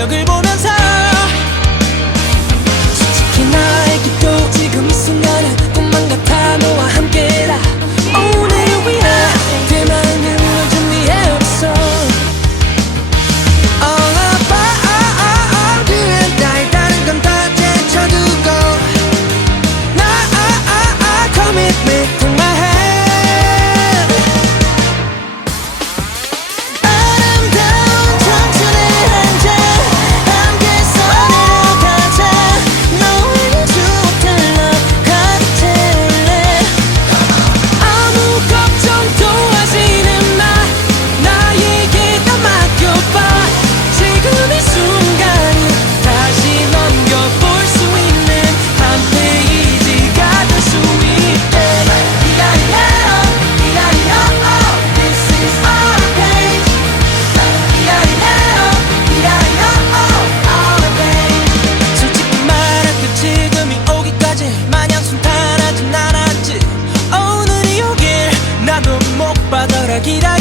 Everybody バドラ嫌い